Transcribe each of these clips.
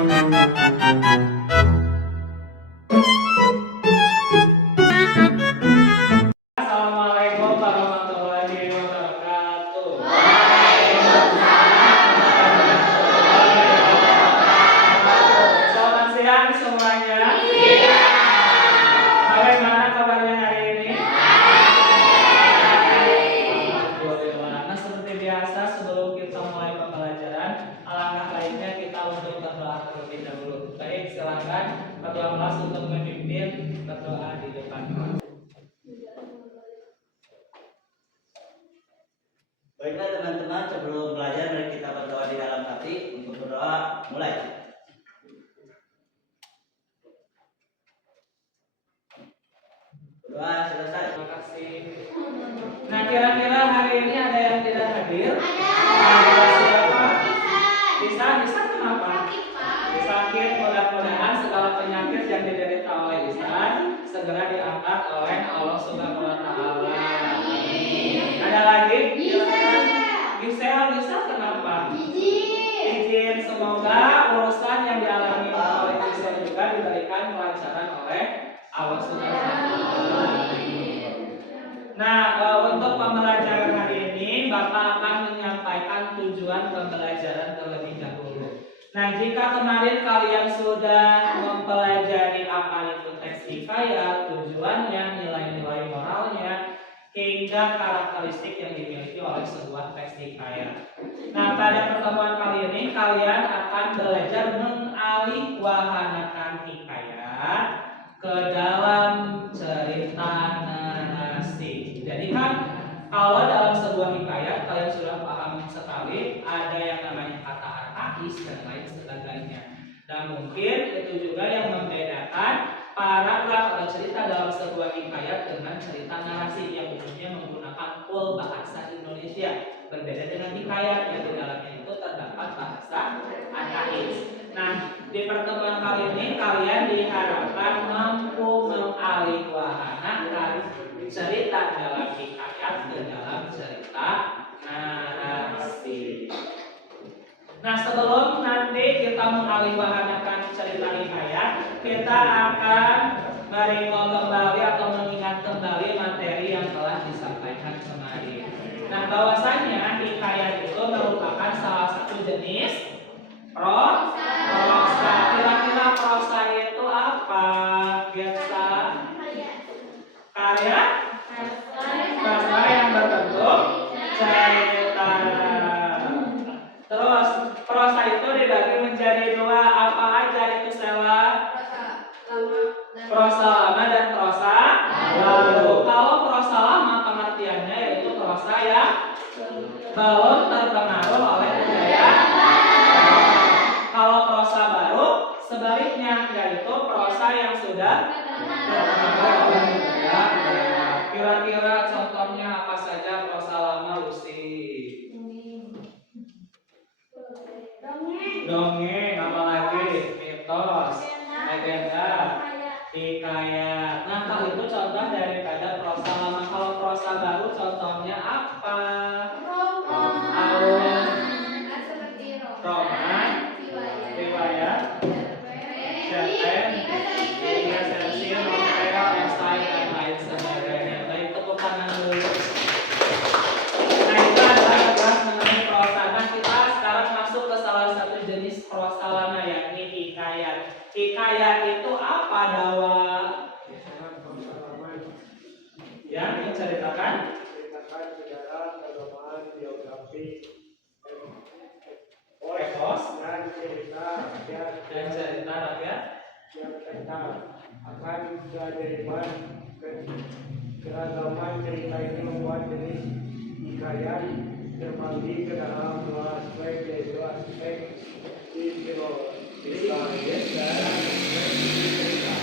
Assalamualaikum warahmatullahi wabarakatuh. Selamat siang semuanya. Bagaimana kabarnya hari ini? Alhamdulillah. Nah, seperti biasa sebelum kita mulai pembelajaran, alangkah baiknya kita untuk berdoa terlebih dahulu. Baik, silakan ketua kelas untuk memimpin berdoa di depan kelas. Baiklah teman-teman, sebelum belajar mari kita berdoa di dalam hati. Untuk berdoa mulai. Berdoa selesai. Terima kasih. Nah, kira-kira hari ini ada yang tidak hadir? Ada. Siapa? Bisa kenapa? Sakit. Mudah-mudahan segala penyakit yang diderita oleh Isan segera diangkat oleh Allah Subhanahu wa Ta'ala. Ada lagi? Bisa kenapa? Izin. Semoga urusan yang dialami oleh Isan juga diberikan kelancaran oleh Allah Subhanahu wa Ta'ala. Nah, untuk pembelajaran hari ini Bapak akan menyampaikan tujuan pembelajaran terlebih dahulu. Nah, jika kemarin kalian sudah mempelajari apa itu teks hikayat, tujuannya, nilai-nilai moralnya, hingga karakteristik yang dimiliki oleh sebuah teks hikayat. Nah, pada pertemuan kali ini kalian akan belajar mengalihwahanakan hikayat ke dalam cerita narasi. Jadi kan kalau dalam sebuah hikayat kalian sudah paham sekali ada yang namanya kata arkais dan lain sebagainya. Dan mungkin itu juga yang membedakan paragraf atau cerita dalam sebuah hikayat dengan cerita narasi yang umumnya menggunakan full bahasa Indonesia. Berbeda dengan hikayat yang di dalamnya itu terdapat bahasa arkais. Nah, di pertemuan kali ini kalian diharapkan mampu mengalihwahanakan cerita dalam hikayat ke dalam cerita narasi. Nah, sebelum nanti kita mengalihwahanakan cerita hikayat, kita akan merecall kembali atau mengingat kembali materi yang telah disampaikan kemarin. Nah, bahwasanya hikayat itu merupakan salah satu jenis prosa. Kira-kira prosa itu apa? Biasa karya prosa yang berbentuk cerita. Terus prosa itu dibagi menjadi dua, apa aja itu Sela? Prosa lama dan prosa baru. Kalau prosa lama pengertiannya yaitu prosa yang belum terpengaruh oleh budaya. Kalau prosa baru sebaliknya yaitu prosa yang sudah terpengaruh oleh budaya. Kira-kira contohnya apa saja prosa lama, Lucy? Dongeng, apa lagi? Mitos, legenda, hikayat. Nah, hal itu contoh daripada prosa lama. Kalau prosa baru contohnya apa? Roman, riwayat, cerpen, sensi, novel, esai, dan lain sebagainya. Baik, tepuk tangan dulu. Nah, itu adalah kelas mengenai prosa. Nah, kita sekarang masuk ke salah satu jenis prosa lama, yakni hikayat. Hikayat itu apa, Dawa? Yang menceritakan sejarah, keagamaan, biografi, epos dan cerita rakyat yang tentang akan keajaiban keragaman cerita ini membuat jenis hikayat terbagi ke dalam dua aspek, yaitu aspek filologis dan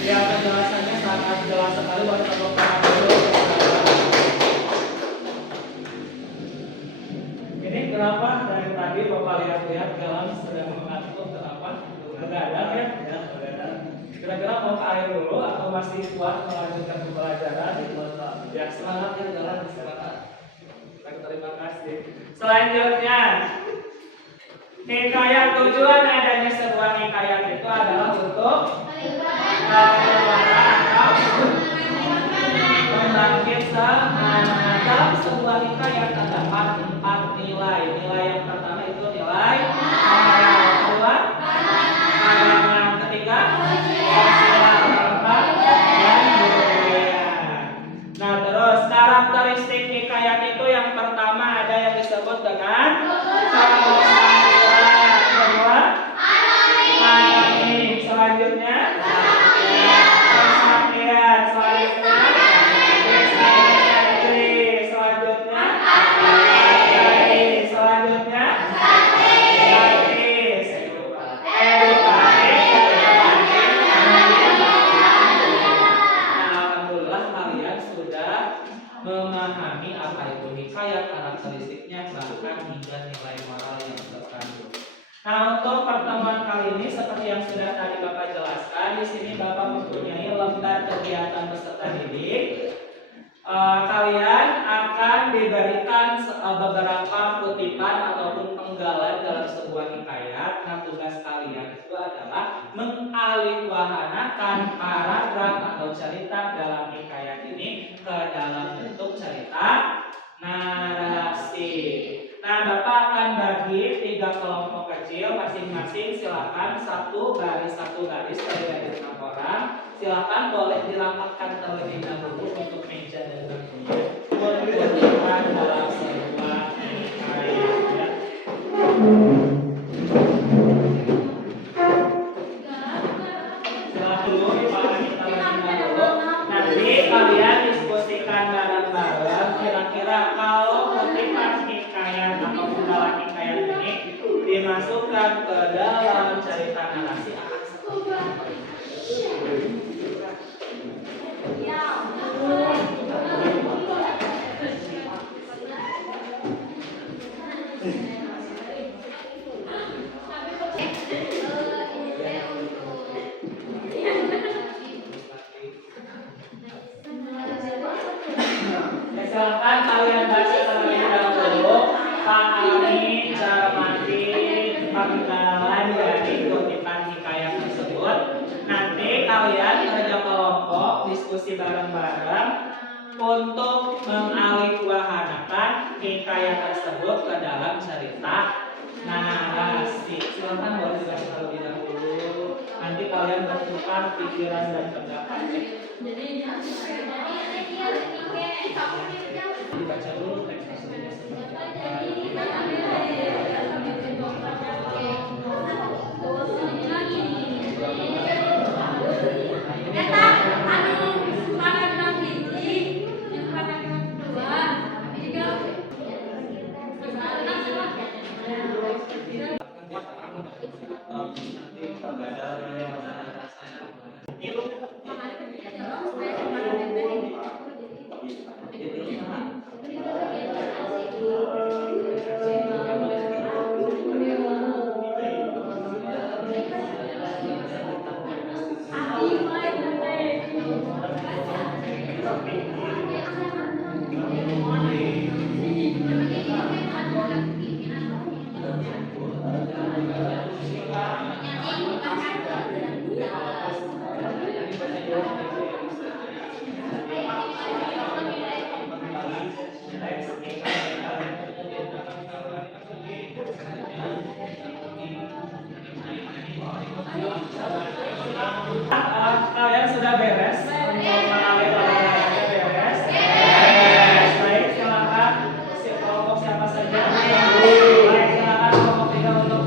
ya, penjelasannya sangat jelas sekali. Buat teman-teman dulu. Ini kenapa dari tadi Bapak lihat-lihat Galang sedang mengantuk, kenapa? Begadang ya? Ya, begadang. Kira-kira mau ke air dulu atau masih kuat melanjutkan pembelajaran? Ya, semangat ya Galang, semangat. Terima kasih. Selanjutnya, hikayat. Tujuan adanya sebuah hikayat ini seperti yang sudah tadi Bapak jelaskan, di sini Bapak mempunyai lembar kegiatan peserta didik. Kalian akan diberikan beberapa kutipan ataupun penggalan dalam sebuah hikayat. Nah, tugas kalian itu adalah mengalihwahanakan paragraf atau cerita dalam hikayat ini ke dalam bentuk cerita narasi. Nah, Bapak akan bagi 3 kelompok kecil, masing-masing silakan satu garis dari 6 orang. Silakan boleh dirapatkan terlebih dahulu untuk meja dan bangkunya. Kutipan dalam sebuah hikayat. Silakan dulu dipahami terlebih dahulu. Nanti kalian diskusikan bareng-bareng. Kira-kira kalau kutipan hikayat atau penggalan hikayat ini dimasukkan ke dalam cerita narasi akan seperti apa? Silakan kalian baca terlebih dahulu, pahami, cermati penggalan dari kutipan hikayat tersebut. Nanti kalian kerja kelompok diskusi bareng-bareng untuk mengalihwahanakan hikayat tersebut ke dalam cerita narasi. Silakan boleh dibaca terlebih dahulu. Nanti kalian bertukar pikiran dan pendapat. Dibaca dulu teks tersebut seperti kalian sudah beres untuk mengalihwahanakannya beres? Beres. Baik, silakan kelompok siapa saja. Baik, silakan kelompok 3 untuk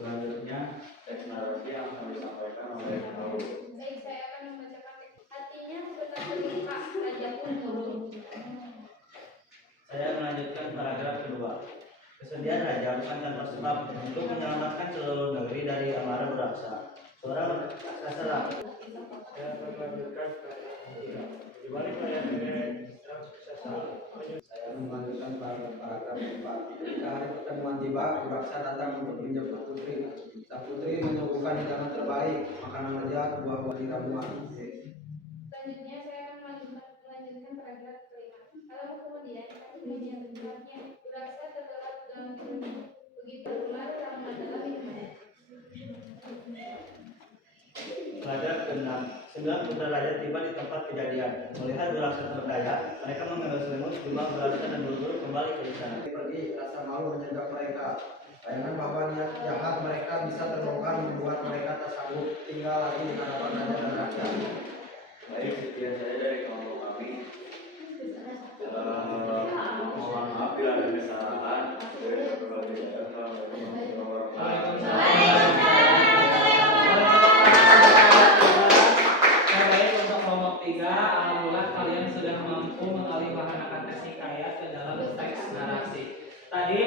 selanjutnya teks narasi yang akan disampaikan oleh Baik, saya akan membacakan teks. Hatinya seperti Pak Raja Kumbolo. Saya melanjutkan paragraf kedua. Kesedihan raja bukan tanpa sebab untuk menyelamatkan seluruh negeri dari amarah beraksa. Suara berkata serak. Saya akan melanjutkan di balik layar yang sukses. Saya melanjutkan paragraf 4. Ketika hari pertemuan tiba, Buraksa datang untuk menjemput putri. Sang putri menyuguhkan hidangan terbaik, makanan lezat, buah-buah di ramuan. Selanjutnya saya akan kemudian kasih meja bentuknya berasa tergelap dalam hidupnya. Begitu keluar Rahmat dalam hidupnya. Pelajaran ke-6. 9 putra raja tiba di tempat kejadian. Melihat Duraksa berdaya, mereka mengambil selimut, jubah Duraksa dan buru-buru kembali ke istana. Pergi, rasa malu menyendak mereka. Bayangan bahwa niat jahat mereka bisa terbongkar membuat mereka tak sanggup tinggal lagi di hadapan raja dan rakyat. Baik, sekian saja dari kelompok kami. Mohon maaf bila ada kesalahan. Baik, untuk kelompok 3, alhamdulillah kalian sudah mampu mengalihbahaнаkan teks hikayat ke dalam teks narasi. Tadi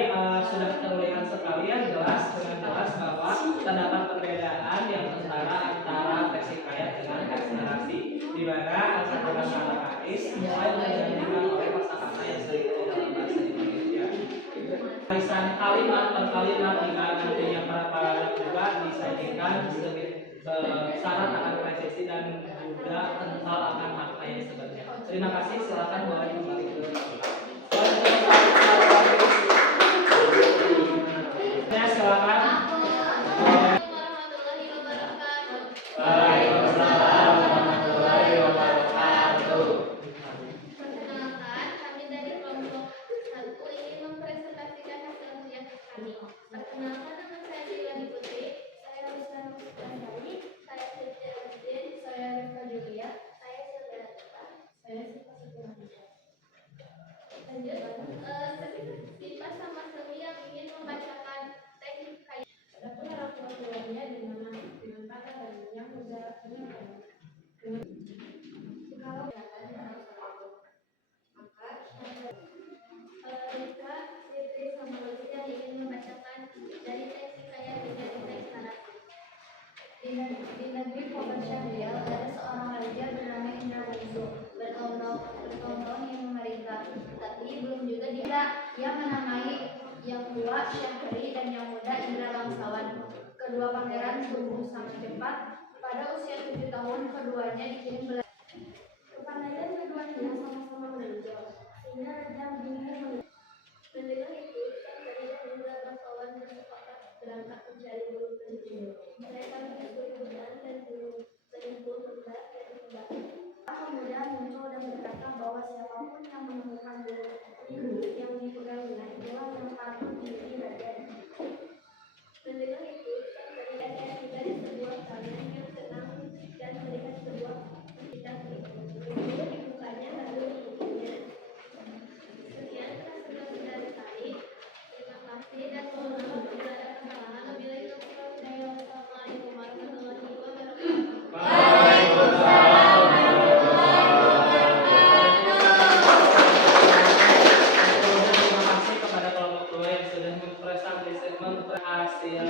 sudah terlihat sekali dengan jelas bahwa terdapat perbedaan yang antara teks hikayat dengan teks narasi, di mana satu kata kais mulai digantikan oleh kosakata yang sering dalam bahasa Indonesia. Tulisan kalimat per kalimat hingga nantinya para paragraf juga disajikan syarat akan presisi dan juga kental akan makna yang sebenarnya. Terima kasih, silakan boleh kembali ke ya, silakan. Warahmatullahi wabarakatuh. Waalaikumsalam warahmatullahi wabarakatuh. Perkenalkan, kami dari kelompok 1 ingin mempresentasikan hasil ujian kami. Perkenalkan, nama saya Dilani Putri, saya Ruslan Ruslandari, saya Siti Aljin, saya Rika Julia, saya Saudara Teta, saya Sipa Sukunanda. Lanjut, Sipa sama Semi yang ingin membacakan teks hikayat. Adapun orang tua-tuanya dengan kata dan yang muda dengan kalau maka Rika, Fitri, sama Lutfi yang ingin membacakan dari teks hikayat menjadi teks narasi. Di negeri Pobat Syahrial ada seorang raja bernama Indramayu. Bertahun-tahun ia memerintah, tapi belum juga ia menamai yang tua Syahri dan yang muda Indra Bangsawan. Kedua pangeran tumbuh sangat cepat. Pada usia 7 tahun keduanya dikirim belajar. Kepandaian keduanya sama-sama menonjol, sehingga raja bingung. Mendengar itu, sang raja dan Indra Bangsawan bersepakat berangkat mencari bulu kelinci. Mereka menyusul hutan dan menyembur lembah dan lembah. Kemudian muncul dan berkata bahwa siapapun yang menemukan bulu kelinci yang dipegangnya itulah yang patut menjadi raja. Mendengar itu, sang raja tiba di sebuah taman yang tenang dan melihat sebuah bidang itu dibukanya lalu dibukanya. Sekian telah sebelum dari tadi. Terima kasih dan mohon maaf bila ada kesalahan. Wabillahi taufiq wal hidayah. Wassalamualaikum warahmatullahi wabarakatuh. Waalaikumsalam warahmatullahi wabarakatuh. Terima kasih kepada kelompok 2 yang sudah mempresentasikan hasil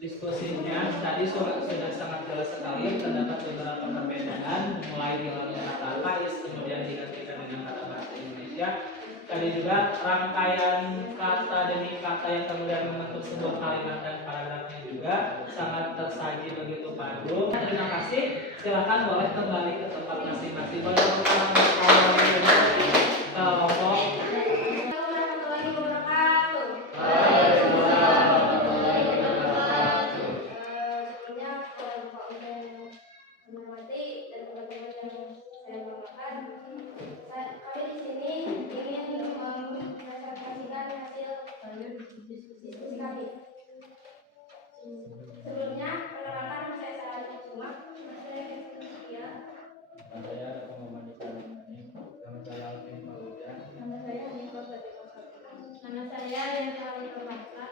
diskusinya. Tadi sudah sangat jelas sekali, terdapat beberapa perbedaan, mulai hilangnya kata kais, kemudian digantikan dengan kata bahasa Indonesia. Tadi juga rangkaian kata demi kata yang kemudian membentuk sebuah kalimat dan paragrafnya juga sangat tersaji begitu padu. Terima kasih. Silakan boleh kembali ke tempat masing-masing. Kelompok. Warahmatullahi wabarakatuh. Sebelumnya Bapak yang menghormati dan teman-teman yang saya banggakan, kami di sini ingin mempresentasikan hasil diskusi kami. Sebelumnya, perkenalkan nama saya Sarah Cuma, saya Setia. Nama saya Muhammad Iqbal. Nama saya Alvin Fauzan. Nama saya Hanifah Fatimah Safina. Nama saya Rianti Alifah Maksa.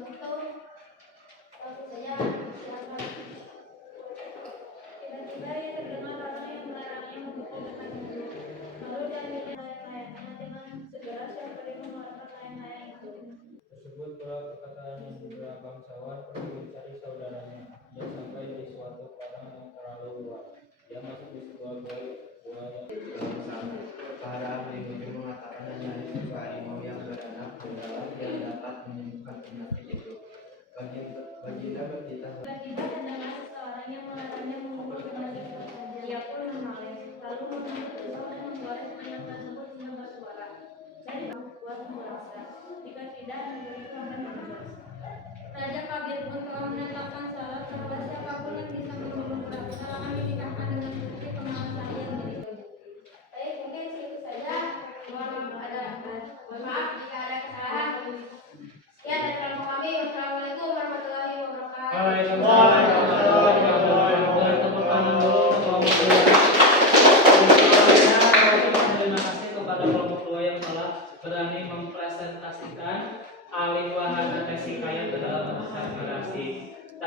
Untuk waktu saya silakan. Tiba-tiba ia terdengar orang yang melarangnya memukul depan ibu. Lalu dia ambil layang-layangnya dengan segera Syahri mengeluarkan layang-layang itu. Tersebut pula perkataan Indra Bangsawan pergi mencari saudaranya. Ia sampai di suatu padang yang terlalu luas. Dia masuk di sebuah gua yang Para pelindung mengatakan hanya sebuah harimau yang beranak adalah yang dapat menyembuhkan penyakit itu. Baginda berkita. Tiba-tiba terdengar seseorang yang melarangnya memukul kembali. Dia pun menoleh, lalu mengambil pisau dan menggores anak tersebut hingga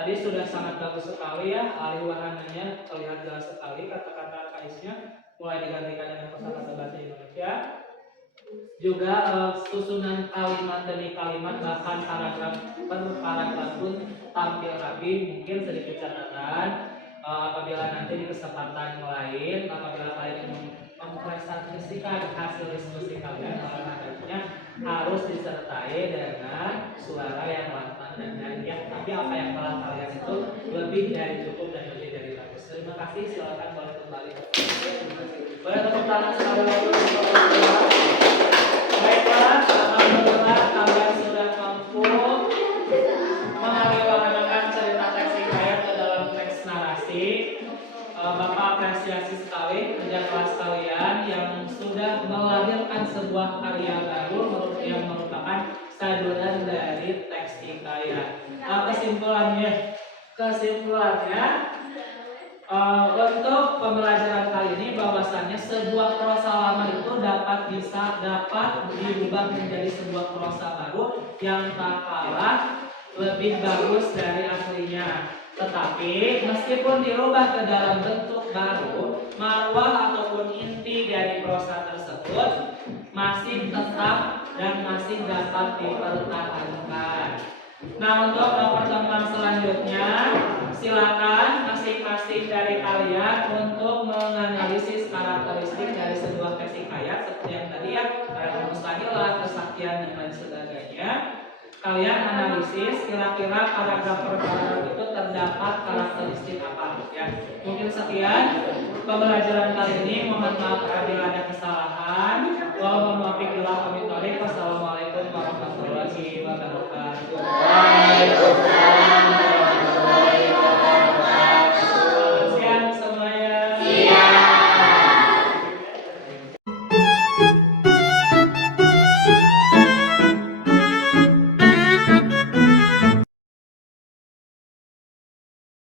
tadi sudah sangat bagus sekali ya, alih wahananya terlihat jelas sekali kata-kata arkaisnya mulai digantikan dengan kosakata bahasa Indonesia. Juga susunan kalimat demi kalimat bahkan paragraf per paragraf pun tampil rapi. Mungkin sedikit catatan apabila nanti di kesempatan lain apabila kalian mempresentasikan hasil diskusi kalian olahraga harus disertai dengan suara yang lantang dan nyanyi. Tapi apa yang telah kalian itu lebih dari cukup dan lebih dari bagus. Terima kasih. Silakan boleh kembali. Boleh tepuk tangan sekali lagi. Baiklah, alhamdulillah kalian sudah mampu mengartikan cerita teks hikayat ke dalam teks narasi. Bapak apresiasi sekali kerja keras kalian yang sudah melahirkan sebuah karya baru yang merupakan saduran dari teks hikayat. Kesimpulannya untuk pembelajaran kali ini bahwasannya sebuah prosa lama itu dapat dirubah menjadi sebuah prosa baru yang tak kalah lebih bagus dari aslinya. Tetapi meskipun dirubah ke dalam bentuk baru, marwah ataupun inti dari prosa tersebut masih tetap dan masih dapat dipertahankan. Nah, untuk pertemuan selanjutnya silakan masing-masing dari kalian untuk menganalisis karakteristik dari sebuah teks hikayat seperti yang tadi ya, ada mustahilah, kesaktian dan lain sebagainya. Kalian analisis kira-kira paragraf per paragraf itu terdapat karakteristik apa ya. Mungkin sekian pembelajaran kali ini. Mohon maaf apabila ada kesalahan. Wassalamualaikum warahmatullahi wabarakatuh.